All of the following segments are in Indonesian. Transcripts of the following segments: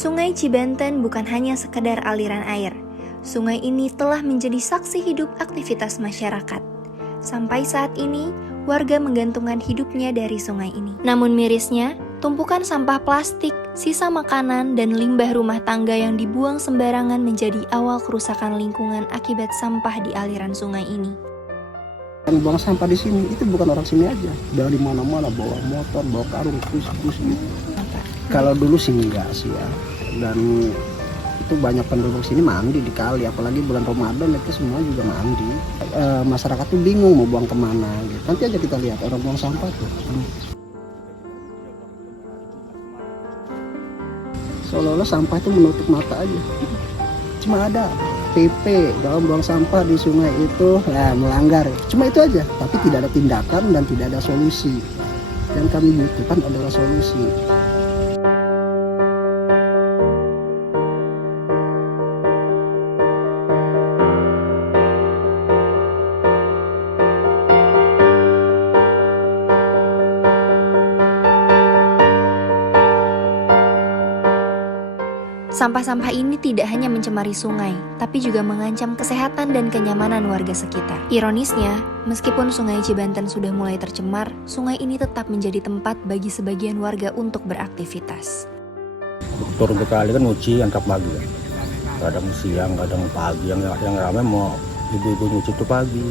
Sungai Cibenten bukan hanya sekedar aliran air. Sungai ini telah menjadi saksi hidup aktivitas masyarakat. Sampai saat ini, warga menggantungkan hidupnya dari sungai ini. Namun mirisnya, tumpukan sampah plastik, sisa makanan, dan limbah rumah tangga yang dibuang sembarangan menjadi awal kerusakan lingkungan akibat sampah di aliran sungai ini. Yang buang sampah di sini itu bukan orang sini aja, dari mana-mana bawa motor, bawa karung, terus gitu. Kalau dulu sih enggak sih ya, dan itu banyak penduduk sini mandi di kali, apalagi bulan Ramadan itu semua juga mandi. Masyarakat tuh bingung mau buang kemana gitu. Nanti aja kita lihat orang buang sampah tuh. Seolah-olah sampah itu menutup mata aja. Cuma ada PP dalam buang sampah di sungai itu melanggar. Cuma itu aja, tapi tidak ada tindakan dan tidak ada solusi. Yang kami butuhkan adalah solusi. Sampah-sampah ini tidak hanya mencemari sungai, tapi juga mengancam kesehatan dan kenyamanan warga sekitar. Ironisnya, meskipun sungai Cibenten sudah mulai tercemar, sungai ini tetap menjadi tempat bagi sebagian warga untuk beraktivitas. Turun ke kali kan nyuci angkat pagi kan. Kadang siang, kadang pagi, yang ramai mau ibu-ibu nyuci itu pagi.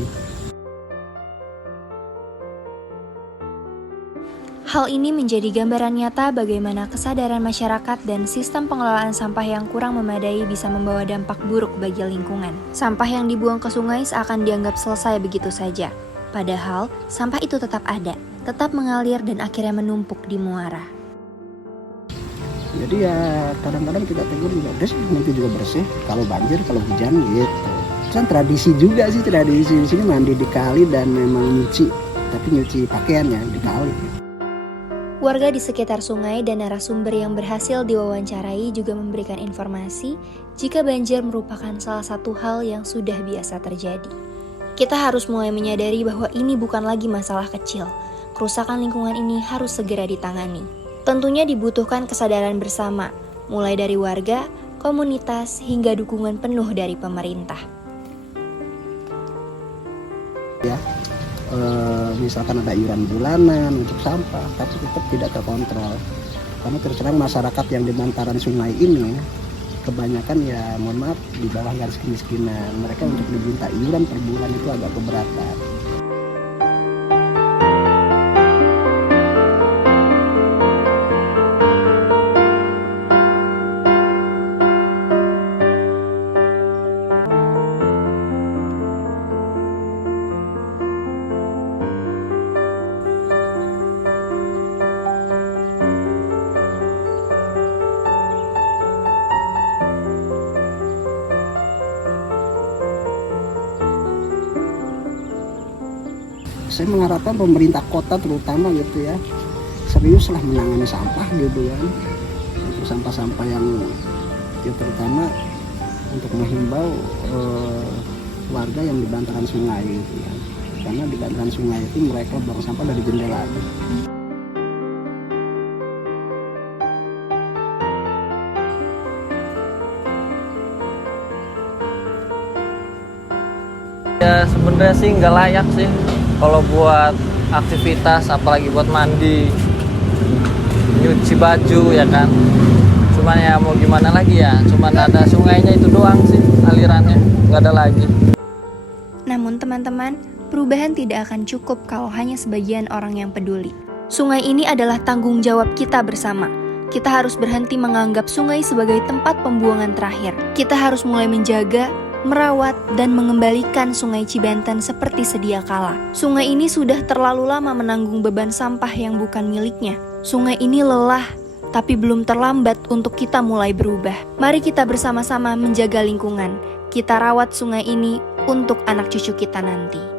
Hal ini menjadi gambaran nyata bagaimana kesadaran masyarakat dan sistem pengelolaan sampah yang kurang memadai bisa membawa dampak buruk bagi lingkungan. Sampah yang dibuang ke sungai seakan dianggap selesai begitu saja. Padahal, sampah itu tetap ada, tetap mengalir dan akhirnya menumpuk di muara. Jadi ya kadang-kadang kita tegur juga, nanti juga bersih kalau banjir, kalau hujan gitu. Kan tradisi juga sih, tradisi di sini mandi di kali dan memang nyuci, tapi nyuci pakaiannya di kali. Warga di sekitar sungai dan narasumber yang berhasil diwawancarai juga memberikan informasi jika banjir merupakan salah satu hal yang sudah biasa terjadi. Kita harus mulai menyadari bahwa ini bukan lagi masalah kecil. Kerusakan lingkungan ini harus segera ditangani. Tentunya dibutuhkan kesadaran bersama, mulai dari warga, komunitas, hingga dukungan penuh dari pemerintah. Ya. Misalkan ada iuran bulanan untuk sampah, tapi tetap tidak terkontrol. Karena terus terang masyarakat yang di bantaran sungai ini kebanyakan ya mohon maaf di bawah garis kemiskinan. Mereka untuk diminta iuran per bulan itu agak keberatan. Saya mengharapkan pemerintah kota terutama gitu ya seriuslah menangani sampah gitu kan, untuk sampah-sampah yang ya terutama untuk menghimbau warga yang di bantaran sungai gitu ya, karena di bantaran sungai itu mereka buang sampah dari jendela. Ya sebenarnya sih nggak layak sih kalau buat aktivitas, apalagi buat mandi, nyuci baju ya kan. Cuman ya mau gimana lagi ya, cuman ada sungainya itu doang sih alirannya, nggak ada lagi. Namun teman-teman, perubahan tidak akan cukup kalau hanya sebagian orang yang peduli. Sungai ini adalah tanggung jawab kita bersama. Kita harus berhenti menganggap sungai sebagai tempat pembuangan terakhir. Kita harus mulai menjaga, merawat, dan mengembalikan sungai Cibenten seperti sedia kala. Sungai ini sudah terlalu lama menanggung beban sampah yang bukan miliknya. Sungai ini lelah, tapi belum terlambat untuk kita mulai berubah. Mari kita bersama-sama menjaga lingkungan. Kita rawat sungai ini untuk anak cucu kita nanti.